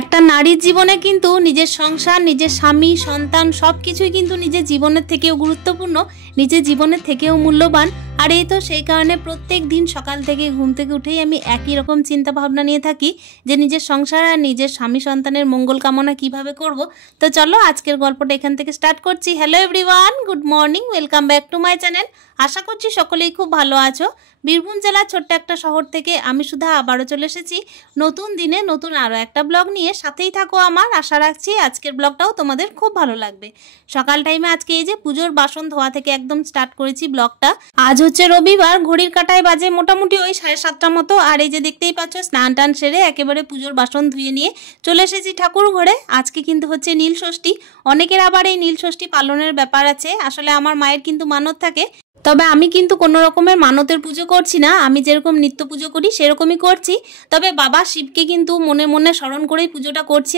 একটা নারীর জীবনে কিন্তু নিজের সংসার, নিজের স্বামী, সন্তান সবকিছুই কিন্তু নিজের জীবনের থেকেও গুরুত্বপূর্ণ, নিজের জীবনের থেকেও মূল্যবান। আর এই তো সেই কারণে প্রত্যেক দিন সকাল থেকে ঘুম থেকে উঠেই আমি একই রকম চিন্তা ভাবনা নিয়ে থাকি যে নিজের সংসার আর নিজের স্বামী সন্তানের মঙ্গল কামনা কিভাবে করব। তো চলো আজকের গল্পটা এখান থেকে স্টার্ট করছি। Hello everyone, good morning, welcome back to my channel. আশা করছি সকলেই খুব ভালো আছো। বীরভূম জেলার ছোট্ট একটা শহর থেকে আমি সুধা আবারও চলে এসেছি নতুন দিনে নতুন আরও একটা ব্লগ নিয়ে। সাথেই থাকো আমার, আশা রাখছি আজকের ব্লগটাও তোমাদের খুব ভালো লাগবে। সকাল টাইমে আজকে এই যে পুজোর বাসন ধোয়া থেকে একদম স্টার্ট করেছি ব্লগটা। আজ হচ্ছে রবিবার, ঘড়ির কাঁটায় বাজে মোটামুটি ওই 7:30 মতো। আর এই যে দেখতেই পাচ্ছ স্নান টান সেরে একেবারে পুজোর বাসন ধুয়ে নিয়ে চলে এসেছি ঠাকুর ঘরে। আজকে কিন্তু হচ্ছে নীল ষষ্ঠী। অনেকের আবার এই নীল ষষ্ঠী পালনের ব্যাপার আছে। আসলে আমার মায়ের কিন্তু মানত থাকে, তবে আমি কিন্তু কোনো রকমের মানতের পুজো করছি না। আমি যেরকম নিত্য পুজো করি সেরকমই করছি। তবে বাবা শিবকে কিন্তু মনে মনে স্মরণ করেই পুজোটা করছি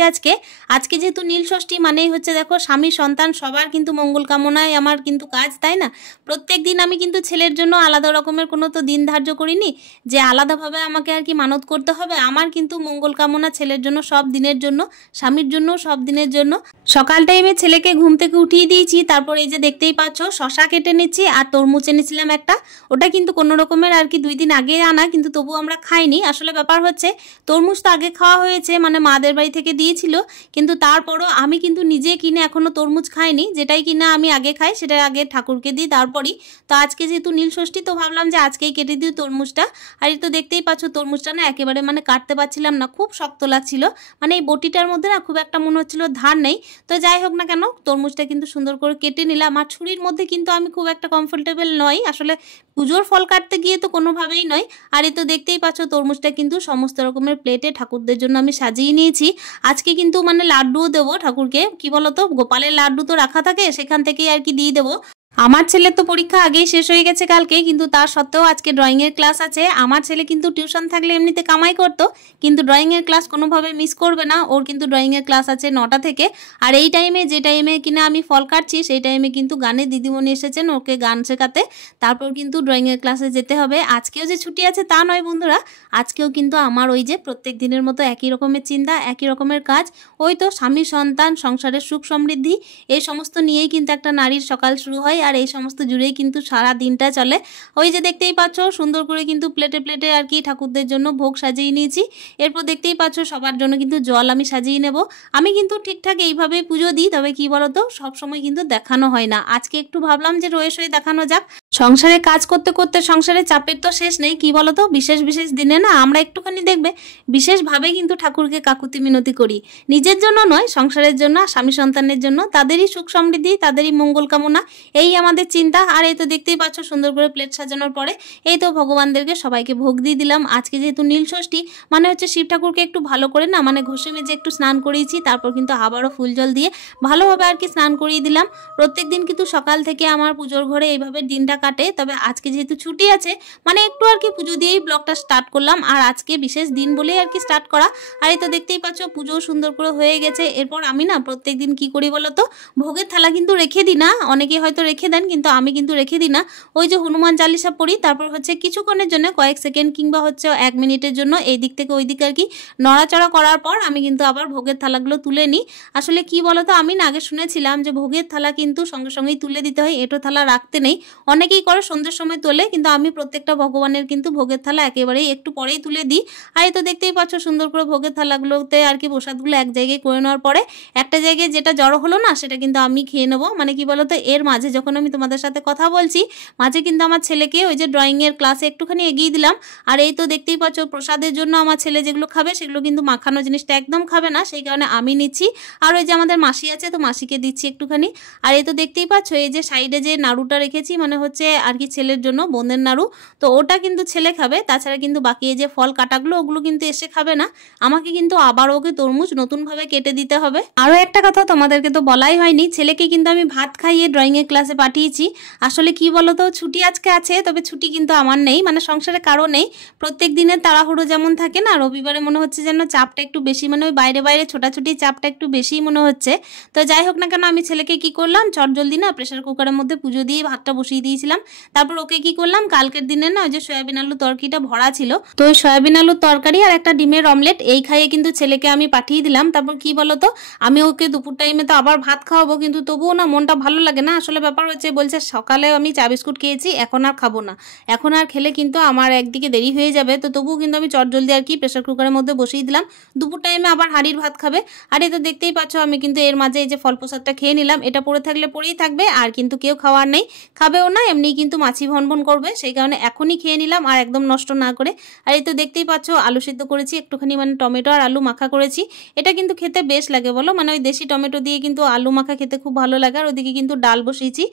আজকে যেহেতু নীল ষষ্ঠী মানেই হচ্ছে দেখো স্বামী সন্তান সবার কিন্তু মঙ্গল কামনায় আমার কিন্তু কাজ, তাই না? প্রত্যেক দিন আমি কিন্তু ছেলের জন্য আলাদা রকমের কোনো তো দিন ধার্য করিনি যে আলাদাভাবে আমাকে আর কি মানত করতে হবে। আমার কিন্তু মঙ্গল কামনা ছেলের জন্য সব দিনের জন্য, স্বামীর জন্য সব দিনের জন্য। সকাল টাইমে ছেলেকে ঘুম থেকে উঠিয়ে দিয়েছি। তারপর এই যে দেখতেই পাচ্ছ শশা কেটে নিচ্ছি আর তরমুজ এনেছিলাম একটা। ওটা কিন্তু কোনো রকমের আর কি 2 দিন আগে আনা, কিন্তু তবু আমরা খাইনি। আসলে ব্যাপার হচ্ছে তরমুজ তো আগে খাওয়া হয়েছে, মানে মাদের বাড়ি থেকে দিয়েছিল, কিন্তু তারপরও আমি কিন্তু নিজে কিনে এখনো তরমুজ খাইনি। যেটাই কিনা আমি আগে খাই সেটা আগে ঠাকুরকে দিই তারপরই। তো আজকে যেহেতু নীল ষষ্ঠী তো ভাবলাম যে আজকেই কেটে দিই তরমুজটা। আর এই তো দেখতেই পাচ্ছ তরমুজটা না একেবারে মানে কাটতে পারছিলাম না, খুব শক্ত লাগছিল। মানে এই বটিটার মধ্যে না খুব একটা মনে হচ্ছিল ধার নেই। তো যাই হোক না কেন তরমুজটা কিন্তু সুন্দর করে কেটে নিলাম। আর ছুরির মধ্যে কিন্তু আমি খুব একটা কমফোর্টেবল নই আসলে, পুজোর ফল কাটতে গিয়ে তো কোনোভাবেই নয়। আর এই তো দেখতেই পাচ্ছ তরমুজটা কিন্তু সমস্ত রকমের প্লেটে ঠাকুরদের জন্য আমি সাজিয়ে নিয়েছি। আজকে কিন্তু মানে লাড্ডুও দেবো ঠাকুরকে। কি বলতো, গোপালের লাড্ডু তো রাখা থাকে, সেখান থেকেই আর কি দিয়ে দেবো। আমার ছেলের তো পরীক্ষা আগেই শেষ হয়ে গেছে কালকে, কিন্তু তার সত্ত্বেও আজকে ড্রয়িংয়ের ক্লাস আছে। আমার ছেলে কিন্তু টিউশন থাকলে এমনিতে কামাই করতো, কিন্তু ড্রয়িংয়ের ক্লাস কোনোভাবে মিস করবে না। ওর কিন্তু ড্রয়িংয়ের ক্লাস আছে 9টা থেকে। আর এই টাইমে যে টাইমে কিনা আমি ফল কাটছি সেই টাইমে কিন্তু গানের দিদিমণি এসেছেন ওকে গান শেখাতে। তারপর কিন্তু ড্রয়িংয়ের ক্লাসে যেতে হবে। আজকেও যে ছুটি আছে তা নয় বন্ধুরা, আজকেও কিন্তু আমার ওই যে প্রত্যেক দিনের মতো একই রকমের চিন্তা, একই রকমের কাজ। ওই তো স্বামী সন্তান, সংসারের সুখ সমৃদ্ধি, এই সমস্ত নিয়েই কিন্তু একটা নারীর সকাল শুরু হয়। আর এই সমস্ত জুড়েই কিন্তু সারা দিনটা চলে। ওই যে দেখতেই পাচ্ছ সুন্দর করে কিন্তু প্লেটে প্লেটে আর কি ঠাকুরদের জন্য ভোগ সাজিয়ে নিয়েছি। এরপর দেখতেই পাচ্ছ সবার জন্য কিন্তু জল আমি সাজিয়ে নেব। আমি কিন্তু ঠিকঠাক এইভাবেই পুজো দিই, তবে কি বলতো সবসময় কিন্তু দেখানো হয় না। আজকে একটু ভাবলাম যে রয়ে সয়ে দেখানো যাক। সংসারে কাজ করতে করতে সংসারে চাপের তো শেষ নেই। কি বলতো বিশেষ বিশেষ দিনে না আমরা একটুখানি দেখবে বিশেষভাবে কিন্তু ঠাকুরকে কাকুতি মিনতি করি। নিজের জন্য নয়, সংসারের জন্য, স্বামী সন্তানের জন্য, তাদেরই সুখ সমৃদ্ধি, তাদেরই মঙ্গল কামনা, এই আমাদের চিন্তা। আর এই তো দেখতেই পাচ্ছ সুন্দর করে প্লেট সাজানোর পরে এই তো ভগবানদেরকে সবাইকে ভোগ দিয়ে দিলাম। আজকে যেহেতু নীল ষষ্ঠী মানে হচ্ছে শিব ঠাকুরকে একটু ভালো করে না মানে ঘষে মেজে একটু স্নান করিয়েছি। তারপর কিন্তু আবারও ফুল জল দিয়ে ভালোভাবে আর কি স্নান করিয়ে দিলাম। প্রত্যেক দিন কিন্তু সকাল থেকে আমার পুজোর ঘরে এইভাবে দিনটা কাটে। তবে আজকে যেহেতু ছুটি আছে মানে একটু আর কি পুজো দিয়েই ব্লগটা স্টার্ট করলাম। আর আজকে বিশেষ দিন বলেই আর কি স্টার্ট করা। আর এই তো দেখতেই পাচ্ছ পুজো সুন্দর করে হয়ে গেছে। এরপর আমি না প্রত্যেক দিন কি করি বলতো, ভোগের থালা কিন্তু রেখে দিই না। অনেকে হয়তো রেখে দেন, কিন্তু আমি কিন্তু রেখে দিই না। ওই যে হনুমান চালিসা পড়ি, তারপর হচ্ছে কিছুক্ষণের জন্য কয়েক সেকেন্ড কিংবা হচ্ছে 1 মিনিটের জন্য এই দিক থেকে ওই দিকে আর কি নড়াচড়া করার পর আমি কিন্তু আবার ভোগের থালাগুলো তুলে নিই। আসলে কি বলতো, আমি না আগে শুনেছিলাম যে ভোগের থালা কিন্তু সঙ্গে সঙ্গেই তুলে দিতে হয়, এঁটো থালা রাখতে নেই। অনেকেই করে সন্ধ্যের সময় তোলে, কিন্তু আমি প্রত্যেকটা ভগবানের কিন্তু ভোগের থালা একেবারেই একটু পরেই তুলে দিই। আর এই তো দেখতেই পাচ্ছ সুন্দর করে ভোগের থালাগুলোতে আর কি প্রসাদগুলো এক জায়গায় করে নেওয়ার পরে একটা জায়গায় যেটা জড়ো হলো না সেটা কিন্তু আমি খেয়ে নেবো। মানে কি বলতো, এর মাঝে যখন আমি তোমাদের সাথে কথা বলছি মাঝে কিন্তু আমার ছেলেকে ওই যে ড্রয়িংয়ের ক্লাসে একটুখানি এগিয়ে দিলাম। আর এই তো দেখতেই পাচ্ছ প্রসাদের জন্য আমার ছেলে যেগুলো খাবে সেগুলো কিন্তু মাখানো জিনিসটা একদম খাবে না, সেই কারণে আমি নিচ্ছি। আর ওই যে আমাদের মাসি আছে তো মাসিকে দিচ্ছি একটুখানি। আর এই তো দেখতেই পাচ্ছ এই যে সাইডে যে নাড়ুটা রেখেছি মানে হচ্ছে আর কি ছেলের জন্য বোনের নাড়ু, তো ওটা কিন্তু ছেলে খাবে। তাছাড়া কিন্তু বাকি এই যে ফল কাটাগুলো ওগুলো কিন্তু এসে খাবে না। আমাকে কিন্তু আবার ওকে তরমুজ নতুনভাবে কেটে দিতে হবে। আরও একটা কথা তোমাদেরকে তো বলাই হয়নি, ছেলেকে কিন্তু আমি ভাত খাইয়ে ড্রয়িংয়ের ক্লাসে পাঠিয়েছি। আসলে কি বলতো, ছুটি আজকে আছে, তবে ছুটি কিন্তু আমার নেই, মানে সংসারে কারো নেই। প্রত্যেক দিনের তাড়াহুড়ো যেমন থাকে না, রবিবারে মনে হচ্ছে যেন চাপটা একটু বেশি, মানে ওই বাইরে বাইরে ছোটাছুটি চাপটা একটু বেশিই মনে হচ্ছে। তো যাই হোক না কেন আমি ছেলেকে কি করলাম, চটজলদি না প্রেশার কুকারের মধ্যে পুজো দিয়ে ভাতটা বসিয়ে দিয়েছিলাম। দিয়েছিলাম। তারপর ওকে কি করলাম, কালকের দিনে না ওই যে সয়াবিন আলু তরকারিটা ভরা ছিল, তো ওই সয়াবিন আলুর তরকারি আর একটা ডিমের অমলেট এই খাইয়ে কিন্তু ছেলেকে আমি পাঠিয়ে দিলাম। তারপর কি বলতো, আমি ওকে দুপুর টাইমে তো আবার ভাত খাওয়াবো, কিন্তু তবুও না মনটা ভালো লাগে না। আসলে ব্যাপার হচ্ছে, বলছে সকালে আমি চা বিস্কুট খেয়েছি, এখন আর খাবো না, এখন আর খেলে কিন্তু আমার একদিকে দেরি হয়ে যাবে। তো তবুও কিন্তু আমি চটজলদি আর কি প্রেসার কুকারের মধ্যে বসিয়ে দিলাম, দুপুর টাইমে আবার হাঁড়ির ভাত খাবে। আর এই তো দেখতেই পাচ্ছ আমি কিন্তু এর মাঝে এই যে ফল প্রসাদটা খেয়ে নিলাম। এটা পড়ে থাকলে পড়েই থাকবে, আর কিন্তু কেউ খাওয়ার নেই, খাবেও না, এমনি কিন্তু মাছি ভনভন করবে, সেই কারণে এখনই খেয়ে নিলাম আর একদম নষ্ট না করে। আর এই তো দেখতেই পাচ্ছ আলু সিদ্ধ করেছি, একটুখানি মানে টমেটো আর আলু মাখা করেছি। এটা কিন্তু খেতে বেশ লাগে বলো, মানে ওই দেশি টমেটো দিয়ে কিন্তু আলু মাখা খেতে খুব ভালো লাগে। আর ওদিকে কিন্তু ডাল বসিয়েছি,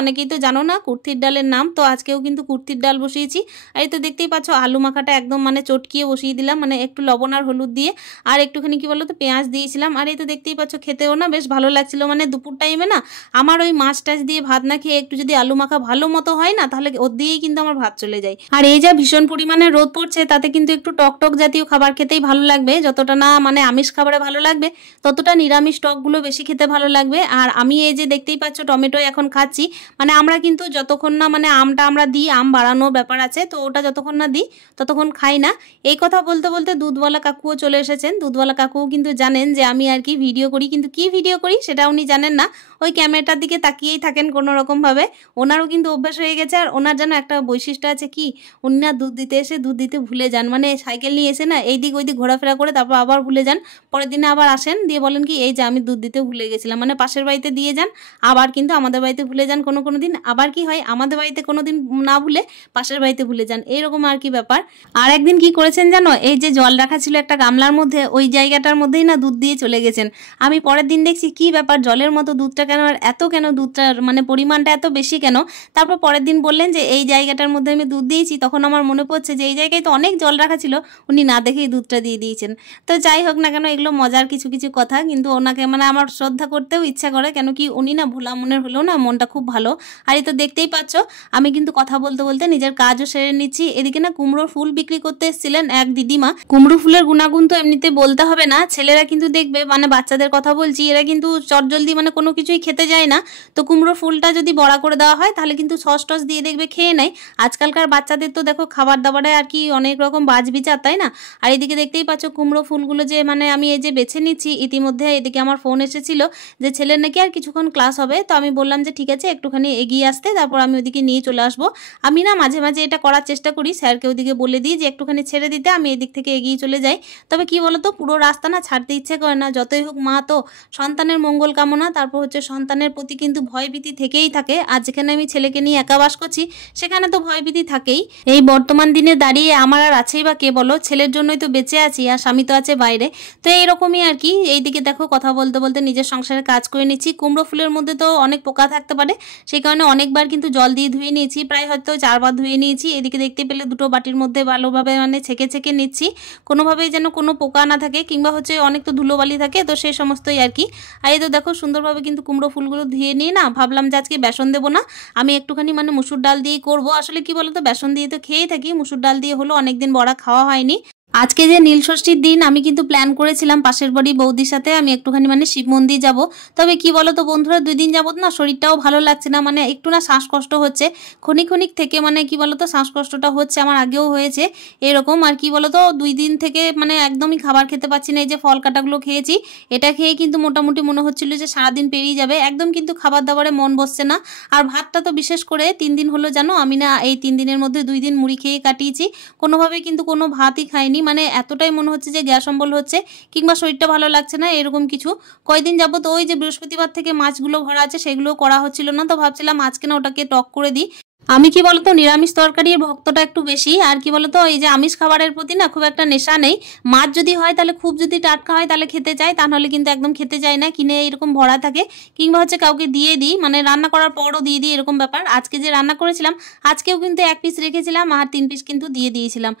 অনেকেই তো জানো না কুর্তির ডালের নাম, তো আজকেও কিন্তু কুর্তির ডাল বসিয়েছি। আর এই তো দেখতেই পাচ্ছ আলু মাখাটা একদম মানে চটকিয়ে বসিয়ে দিলাম, মানে একটু লবণ আর হলুদ দিয়ে, আর একটুখানি কি বলো তো পেঁয়াজ দিয়েছিলাম। আর এই তো দেখতেই পাচ্ছ খেতেও না বেশ ভালো লাগছিল, মানে দুপুর টাইমে না আমার ওই মাছ টাছ দিয়ে ভাত না খেয়ে একটু যদি আলু মাখা ভালো মতো হয় না, তাহলে ওর দিয়েই কিন্তু আমার ভাত চলে যায়। আর এই যা ভীষণ পরিমাণে রোদ পড়ছে, তাতে কিন্তু একটু টক জাতীয় খাবার খেতেই ভালো লাগবে, যতটা না মানে আমিষ খাবারে ভালো লাগবে, ততটা নিরামিষ টকগুলো বেশি খেতে ভালো লাগবে। আর আমি এই যে দেখতেই পাচ্ছ টমেটো এখন খাচ্ছি, মানে আমরা কিন্তু যতক্ষণ না মানে আমটা আমরা দিই, আম বাড়ানোর ব্যাপার আছে, তো ওটা যতক্ষণ না দিই ততক্ষণ খাই না। এই কথা বলতে বলতে দুধওয়ালা কাকুও চলে এসেছেন। দুধওয়ালা কাকুও কিন্তু জানেন যে আমি আর কি ভিডিও করি, কিন্তু কি ভিডিও করি সেটা উনি জানেন না, ওই ক্যামেরাটার দিকে তাকিয়েই থাকেন কোনো রকমভাবে। ওনারও কিন্তু অভ্যাস হয়ে গেছে। আর ওনার যেন একটা বৈশিষ্ট্য আছে, কি উনি না দুধ দিতে এসে দুধ দিতে ভুলে যান, মানে সাইকেল নিয়ে এসে না এইদিক ওইদিক ঘোরাফেরা করে তারপর আবার ভুলে যান, পরের দিনে আবার আসেন, দিয়ে বলেন কি এই যে আমি দুধ দিতে ভুলে গেছিলাম, মানে পাশের বাড়িতে দিয়ে যান, আবার কিন্তু আমাদের বাড়িতে ভুলে যান কোনো দিন, আবার কি হয় আমাদের বাড়িতে কোনো দিন না ভুলে পাশের বাড়িতে ভুলে যান, এইরকম আর কি ব্যাপার। আর একদিন কি করেছেন জানো, এই যে জল রাখা ছিল একটা গামলার মধ্যে, ওই জায়গাটার মধ্যেই না দুধ দিয়ে চলে গেছেন। আমি পরের দিন দেখছি কি ব্যাপার, জলের মতো দুধটা কেন, আর এত কেন দুধটার মানে পরিমাণটা এত বেশি কেন। তারপর পরের দিন বললেন যে এই জায়গাটার মধ্যে আমি দুধ দিয়েছি, তখন আমার মনে পড়ছে যে এই জায়গায় তো অনেক জল রাখা ছিল, উনি না দেখেই দুধটা দিয়ে দিয়েছেন। তো যাই হোক না কেন, এগুলো মজার কিছু কিছু কথা, কিন্তু ওনাকে মানে আমার শ্রদ্ধা করতেও ইচ্ছা করে, কেন কি উনি না ভোলা মনের হলেও না মনটা খুব ভালো। আর এই তো দেখতেই পাচ্ছ আমি কিন্তু কথা বলতে বলতে নিজের কাজও সেরে নিচ্ছি। এদিকে না কুমড়োর ফুল বিক্রি করতে এসেছিলেন এক দিদিমা। কুমড়ো ফুলের গুণাগুণ তো এমনিতে বলতে হবে না, ছেলেরা কিন্তু দেখবে, মানে বাচ্চাদের কথা বলছি, এরা কিন্তু চটজলদি মানে কোনো কিছুই খেতে যায় না। তো কুমড়ো ফুলটা যদি বড়া করে দেওয়া হয় তাহলে কিন্তু সস টস দিয়ে দেখবে খেয়ে নেয়। আজকালকার বাচ্চাদের তো দেখো খাবার দাবারে আর কি অনেক রকম বাজ বিচার, তাই না। আর এদিকে দেখতেই পাচ্ছ কুমড়ো ফুলগুলো যে মানে আমি এই যে বেছে নিচ্ছি, ইতিমধ্যে এদিকে আমার ফোন এসেছিল যে ছেলের নাকি আর কিছুক্ষণ ক্লাস হবে, তো আমি বললাম যে ঠিক আছে একটুখানি এগিয়ে আসতে, তারপর আমি ওদিকে নিয়ে চলে আসবো। আমি না মাঝে মাঝে এটা করার চেষ্টা করি, স্যারকে ওদিকে বলে দিই যে একটুখানি ছেড়ে দিতে, আমি এদিক থেকে এগিয়ে চলে যাই। তবে কি বলতো, পুরো রাস্তা না ছাড়তে ইচ্ছে করে না, যতই হোক মা তো, সন্তানের মঙ্গল কামনা, তারপর হচ্ছে সন্তানের প্রতি কিন্তু ভয়ভীতি থেকেই থাকে। আর যেখানে আমি ছেলেকে নিয়ে একা বাস করছি সেখানে তো ভয়ভীতি থাকেই। এই বর্তমান দিনে দাঁড়িয়ে আমার আর আছেই বা কে বলো, ছেলের জন্যই তো বেঁচে আছি, আর স্বামী তো আছে বাইরে। তো এইরকমই আর কি। এইদিকে দেখো কথা বলতে বলতে নিজের সংসারে কাজ করে নিচ্ছি। কুমড়ো ফুলের মধ্যে তো অনেক পোকা থাকতে পারে, সেই কারণে অনেকবার কিন্তু জল দিয়ে ধুয়ে নিয়েছি, প্রায় হয়তো 4 বার ধুয়ে নিয়েছি। এদিকে দেখতে পেলে দুটো বাটির মধ্যে ভালোভাবে মানে ছেঁকে নিচ্ছি, কোনোভাবেই যেন কোনো পোকা না থাকে, কিংবা হচ্ছে অনেক তো ধুলোবালি থাকে, তো সেই সমস্তই আর কি। আর এই তো দেখো সুন্দরভাবে কিন্তু কুমড়ো ফুলগুলো ধুয়ে নিয়ে না ভাবলাম যে আজকে বেসন দেবো না, আমি একটুখানি মানে মুসুর ডাল দিয়েই করবো। আসলে কি বলতো, বেসন দিয়ে তো খেয়েই থাকি, মুসুর ডাল দিয়ে হলো অনেকদিন বড়া খাওয়া হয়নি। আজকে যে নীলষষ্ঠীর দিন আমি কিন্তু প্ল্যান করেছিলাম পাশের বাড়ি বৌদির সাথে আমি একটুখানি মানে শিব মন্দির যাব। তবে কি বলো তো বন্ধুরা, 2 দিন যাবত না শরীরটাও ভালো লাগছে না, মানে একটু না শ্বাসকষ্ট হচ্ছে ক্ষণিক থেকে, মানে কি বলো তো শ্বাসকষ্টটা হচ্ছে, আমার আগেও হয়েছে এরকম। আর কি বলো তো 2 দিন থেকে মানে একদমই খাবার খেতে পাচ্ছি না। এই যে ফল কাটাগুলো খেয়েছি, এটা খেয়ে কিন্তু মোটামুটি মনে হচ্ছিল যে সারাদিন পেরিয়ে যাবে, একদম কিন্তু খাবার দাবারে মন বসছে না। আর ভাতটা তো বিশেষ করে 3 দিন হলো জানো, আমি না এই 3 দিনের মধ্যে 2 দিন মুড়ি খেয়ে কাটিয়েছি, কোনোভাবে কিন্তু কোনো ভাতই খাইনি। মানে এতটাই মনে হচ্ছে যে গ্যাস অম্বল হচ্ছে, কিংবা শরীরটা ভালো লাগছে না, এরকম কিছু। কয়েকদিন যাবত ওই যে বৃহস্পতিবার থেকে মাছগুলো ভরা আছে সেগুলো করা হচ্ছিল না, তো ভাবছিলাম আজকে না ওটাকে টক করে দিই। আমি কি বলতো নিরামিষ তরকারির ভক্তটা একটু বেশি, আর কি বলতো এই যে আমিষ খাবারের প্রতি না খুব একটা নেশা নেই। মাছ যদি হয় তাহলে খুব যদি টাটকা হয় তাহলে খেতে চাই, তা নাহলে কিন্তু একদম খেতে চাই না, কিনে এরকম ভরা থাকে, কিংবা হচ্ছে কাউকে দিয়ে দিই, মানে রান্না করার পরও দিয়ে দিই, এরকম ব্যাপার। আজকে যে রান্না করেছিলাম আজকেও কিন্তু 1 পিস রেখেছিলাম, আর 3 পিস কিন্তু দিয়ে দিয়েছিলাম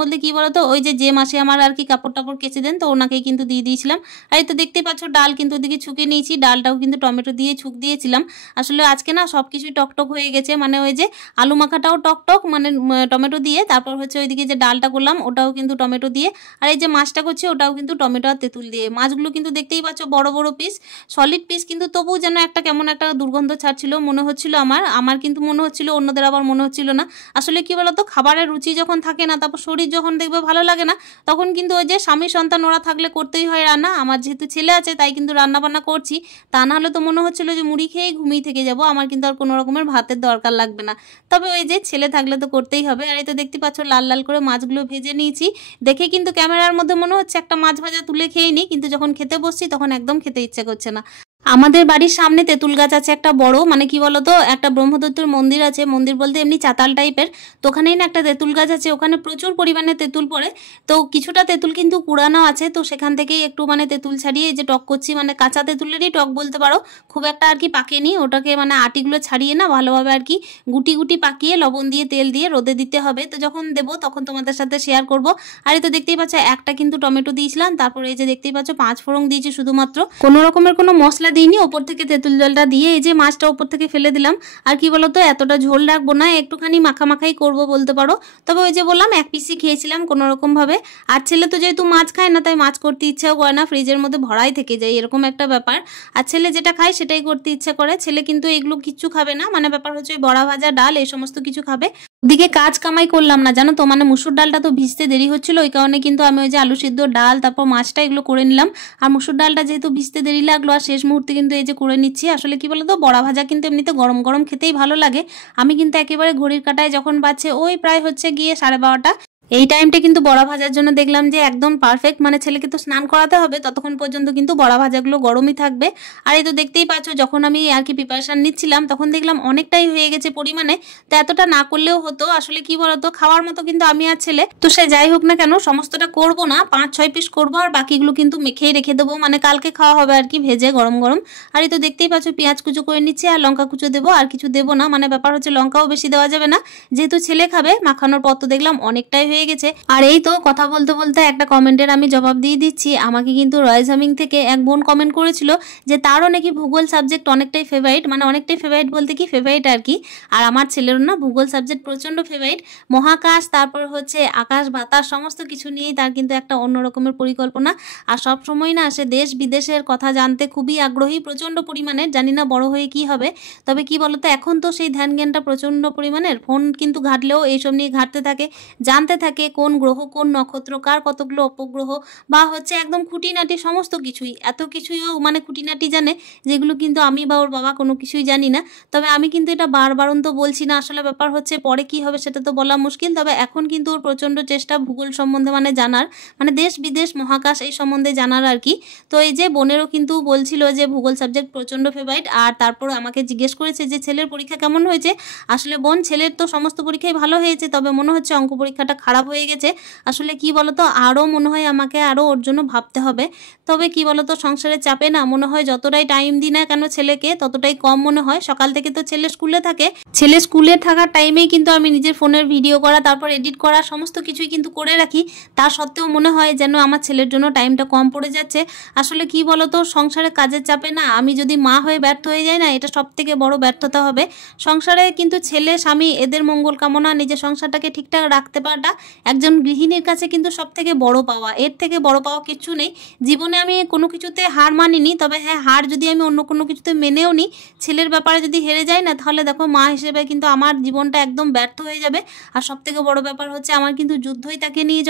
বলতে কি বলতো, ওই যে মাসে আমার আর কি কাপড় টাপড় কেচে দেন, তো ওনাকেই কিন্তু দিয়ে দিয়েছিলাম। আর এই তো দেখতেই পাচ্ছ ডাল কিন্তু ওদিকে ছুকে নিয়েছি, ডালটাও কিন্তু টমেটো দিয়ে ছুক দিয়েছিলাম। আসলে আজকে না সবকিছুই টকটক হয়ে গেছে, মানে ওই যে আলু মাখাটাও টক মানে টমেটো দিয়ে, তারপর হচ্ছে ওইদিকে যে ডালটা করলাম ওটাও কিন্তু টমেটো দিয়ে, আর এই যে মাছটা করছি ওটাও কিন্তু টমেটো আর তেঁতুল দিয়ে। মাছগুলো কিন্তু দেখতেই পাচ্ছ বড় বড় পিস, সলিড পিস, কিন্তু তবুও যেন একটা কেমন একটা দুর্গন্ধ ছাড়ছিল মনে হচ্ছিল আমার কিন্তু মনে হচ্ছিল, অন্যদের আবার মনে হচ্ছিল না। আসলে কি বলতো, খাবারের রুচি যখন থাকে না, তারপর শরীর যখন দেখবে ভালো লাগে না, তখন কিন্তু ওই যে স্বামী সন্তান ওরা থাকলে করতেই হয় রান্না। আমার যেহেতু ছেলে আছে তাই কিন্তু রান্না বান্না করছি, তা না হলে তো মনে হচ্ছিল যে মুড়ি খেয়েই ঘুমিয়ে থেকে যাব, আমার কিন্তু আর কোনো রকমের ভাতের দরকার লাগবে না। তবে ওই যে ছেলে থাকলে তো করতেই হবে। আর এই তো দেখতে পাচ্ছ লাল লাল করে মাছগুলো ভেজে নিয়েছি। দেখে কিন্তু ক্যামেরার মধ্যে মনে হচ্ছে একটা মাছ ভাজা তুলে খেয়ে নিই, কিন্তু যখন খেতে বসছি তখন একদম খেতে ইচ্ছে করছে না। আমাদের বাড়ির সামনে তেঁতুল গাছ আছে একটা বড়, মানে কি বলতো, একটা ব্রহ্মদত্তর মন্দির আছে, মন্দির বলতে এমনি চাতাল টাইপের, তো ওখানেই না একটা তেঁতুল গাছ আছে, ওখানে প্রচুর পরিমাণে তেঁতুল পড়ে। তো কিছুটা তেঁতুল কিন্তু কুড়ানো আছে, তো সেখান থেকেই একটু মানে তেঁতুল ছাড়িয়ে যে টক করছি, মানে কাঁচা তেঁতুলেরই টক বলতে পারো, খুব একটা আর কি পাকেনি, ওটাকে মানে আটিগুলো ছাড়িয়ে না ভালোভাবে আর কি গুটি গুটি পাকিয়ে লবণ দিয়ে তেল দিয়ে রোদে দিতে হবে। তো যখন দেবো তখন তোমাদের সাথে শেয়ার করব। আর এই তো দেখতেই পাচ্ছ একটা কিন্তু টমেটো দিয়েছিলাম, তারপরে এই যে দেখতেই পাচ্ছ 5 ফোড়ন দিয়েছি, শুধুমাত্র কোনো রকমের কোনো মশলা দিইনি, ওপর থেকে তেঁতুল জলটা দিয়ে এই যে মাছটা ওপর থেকে ফেলে দিলাম। আর কি বলতো, এতটা ঝোল রাখবো না, একটুখানি মাখামাখাই করব বলতে পারো। তবে ওই যে বললাম এক পিসই খেয়েছিলাম কোনো রকম ভাবে, আর ছেলে তো যেহেতু মাছ খায় না তাই মাছ করতে ইচ্ছাও করে না, ফ্রিজের মধ্যে ভরাই থেকে যায় এরকম একটা ব্যাপার। আর ছেলে যেটা খায় সেটাই করতে ইচ্ছা করে, ছেলে কিন্তু এগুলো কিচ্ছু খাবে না, মানে ব্যাপার হচ্ছে ওই বড়া ভাজা ডাল এই সমস্ত কিছু খাবে। ওদিকে কাজ কামাই করলাম না জানো তো, মানে মুসুর ডালটা তো ভিজতে দেরি হচ্ছিল, ওই কারণে কিন্তু আমি ওই যে আলু সিদ্ধ ডাল তারপর মাছটা এগুলো করে নিলাম। আর মুসুর ডালটা যেহেতু ভিজতে দেরি লাগলো, আর শেষ মুহূর্তে কিন্তু এই যে করে নিচ্ছি। আসলে কি বলতো, বড়া ভাজা কিন্তু এমনিতে গরম গরম খেতেই ভালো লাগে। আমি কিন্তু একেবারে ঘড়ির কাঁটায় যখন বাজছে ওই প্রায় হচ্ছে গিয়ে 12:30, এই টাইমটা কিন্তু বড়া ভাজার জন্য দেখলাম যে একদম পারফেক্ট, মানে ছেলেকে তো স্নান করাতে হবে, ততক্ষণ পর্যন্ত কিন্তু বড়া ভাজাগুলো গরমই থাকবে। আর এই তো দেখতেই পাচ্ছ যখন আমি আর কি প্রিপারেশন নিচ্ছিলাম তখন দেখলাম অনেকটাই হয়ে গেছে পরিমাণে, তো এতটা না করলেও হতো। আসলে কি বলতো, খাওয়ার মতো কিন্তু আমি আর ছেলে, তো সে যাই হোক না কেন সমস্তটা করব না, 5-6 পিস করবো, আর বাকিগুলো কিন্তু মেখেই রেখে দেবো, মানে কালকে খাওয়া হবে আর কি ভেজে গরম গরম। আর এই তো দেখতেই পাচ্ছ পেঁয়াজ কুচো করে নিচ্ছি, আর লঙ্কা কুচো দেবো, আর কিছু দেবো না, মানে ব্যাপার হচ্ছে লঙ্কাও বেশি দেওয়া যাবে না, যেহেতু ছেলে খাবে। মাখানোর পর তো দেখলাম অনেকটাই হয়ে গেছে। আর এই তো কথা বলতে বলতে একটা কমেন্টের আমি জবাব দিয়ে দিচ্ছি। আমাকে কিন্তু রয়েস হামিং থেকে এক বোন কমেন্ট করেছিল যে তারও নাকি ভূগোল সাবজেক্ট অনেকটাই ফেভারিট, মানে অনেকটাই ফেভারিট বলতে কি ফেভারিট আর কি। আর আমার ছেলেরও না ভূগোল সাবজেক্ট প্রচণ্ড ফেভারিট, মহাকাশ তারপর হচ্ছে আকাশ বাতাস সমস্ত কিছু নিয়েই তার কিন্তু একটা অন্য রকমের পরিকল্পনা। আর সব সময় না সে দেশ বিদেশের কথা জানতে খুবই আগ্রহী প্রচণ্ড পরিমাণে, জানি না বড় হয়ে কি হবে। তবে কি বলতো, এখন তো সেই ধ্যান জ্ঞানটা প্রচণ্ড পরিমাণের, ফোন কিন্তু ঘাটলেও এইসব নিয়ে ঘাটতে থাকে, জানতে থাকে কোন গ্রহ কোন নক্ষত্র কার কতগুলো উপগ্রহ, বা হচ্ছে একদম খুঁটিনাটি সমস্ত কিছুই, এত কিছুইও মানে খুঁটিনাটি জানে যেগুলো কিন্তু আমি বা ওর বাবা কোনো কিছুই জানি না। তবে আমি কিন্তু এটা বারবারন্ত বলছি না, আসলে ব্যাপার হচ্ছে পরে কি হবে সেটা তো বলা মুশকিল। তবে এখন কিন্তু ওর প্রচণ্ড চেষ্টা ভূগোল সম্বন্ধে মানে জানার, মানে দেশ বিদেশ মহাকাশ এই সম্বন্ধে জানার আর কি। তো এই যে বোনেরও কিন্তু বলছিল যে ভূগোল সাবজেক্ট প্রচণ্ড ফেভারিট। আর তারপর আমাকে জিজ্ঞেস করেছে যে ছেলের পরীক্ষা কেমন হয়েছে। আসলে বোন ছেলের তো সমস্ত পরীক্ষাই ভালো হয়েছে, তবে মনে হচ্ছে অঙ্ক পরীক্ষাটা খারাপ হয়ে গেছে। আসলে কি বলতো, আরও মনে হয় আমাকে আরও ওর জন্য ভাবতে হবে। তবে কি বলতো, সংসারের চাপে না মনে হয় যতটাই টাইম দিই না কেন ছেলেকে ততটাই কম মনে হয়। সকাল থেকে তো ছেলে স্কুলে থাকে, ছেলে স্কুলে থাকার টাইমেই কিন্তু আমি নিজের ফোনের ভিডিও করা তারপর এডিট করা সমস্ত কিছুই কিন্তু করে রাখি, তা সত্ত্বেও মনে হয় যেন আমার ছেলের জন্য টাইমটা কম পড়ে যাচ্ছে। আসলে কি বলতো, সংসারে কাজের চাপে না আমি যদি মা হয়ে ব্যর্থ হয়ে যাই না, এটা সব থেকে বড় ব্যর্থতা হবে। সংসারে কিন্তু ছেলে স্বামী এদের মঙ্গল কামনা, নিজের সংসারটাকে ঠিকঠাক রাখতে পারাটা একজন গৃহিণীর কাছে কিন্তু সব থেকে বড় পাওয়া, এর থেকে বড় পাওয়া কিছু নেই। জীবনে আমি কোনো কিছুতে হার মানিনি, তবে হ্যাঁ হার যদি আমি অন্য কোনো কিছুতে মেনেও নিই, ছেলের ব্যাপারে যদি হেরে যাই না, তাহলে দেখো মা হিসেবে কিন্তু আমার জীবনটা একদম ব্যর্থ হয়ে যাবে। আর সব থেকে বড় ব্যাপার হচ্ছে আমার কিন্তু যুদ্ধই তাকে নিয়ে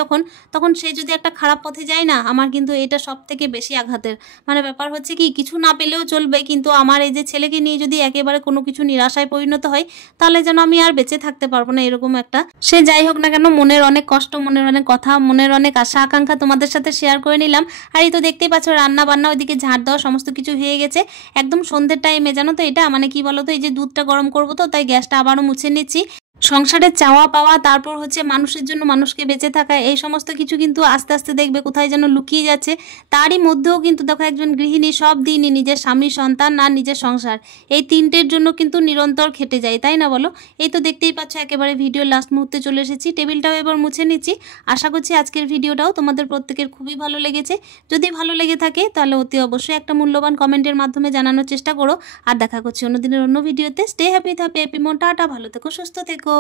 তখন সে যদি একটা খারাপ পথে যায় না, আমার কিন্তু এটা সব থেকে বেশি আঘাতের। মানে ব্যাপার হচ্ছে কি, কিছু না পেলেও চলবে, কিন্তু আমার এই যে ছেলেকে নিয়ে যদি একেবারে কোনো কিছু নিরাশায় পরিণত হয়, তাহলে যেন আমি আর বেঁচে থাকতে পারবো না, এরকম একটা। সে যাই হোক না কেন, মনের অনেক কষ্ট, মনের অনেক কথা, মনের অনেক আশা আকাঙ্ক্ষা তোমাদের সাথে শেয়ার করে নিলাম। আর এই তো দেখতেই পাচ্ছ রান্না বান্না ওইদিকে ঝাড় দেওয়া সমস্ত কিছু হয়ে গেছে একদম সন্ধ্যের টাইমে, জানো তো এটা মানে কি বলতো, এই যে দুধটা গরম করবো তো তাই গ্যাসটা আবারও মুছে নিচ্ছি। সংসারের চাওয়া পাওয়া, তারপর হচ্ছে মানুষের জন্য মানুষকে বেঁচে থাকা, এই সমস্ত কিছু কিন্তু আস্তে আস্তে দেখবে কোথায় যেন লুকিয়ে যাচ্ছে। তারই মধ্যেও কিন্তু দেখো একজন গৃহিণী সব দিনই নিজের স্বামী, সন্তান আর নিজের সংসার, এই তিনটের জন্য কিন্তু নিরন্তর খেটে যায়, তাই না বলো? এই তো দেখতেই পাচ্ছ একেবারে ভিডিওর লাস্ট মুহূর্তে চলে এসেছি, টেবিলটাও এবার মুছে নিচ্ছি। আশা করছি আজকের ভিডিওটাও তোমাদের প্রত্যেকের খুবই ভালো লেগেছে। যদি ভালো লেগে থাকে তাহলে অতি অবশ্যই একটা মূল্যবান কমেন্টের মাধ্যমে জানানোর চেষ্টা করো। আর দেখা করছি অন্যদিনের অন্য ভিডিওতে। স্টে হ্যাপি, হ্যাপি মন, টাটা, ভালো থেকো, সুস্থ থেকো।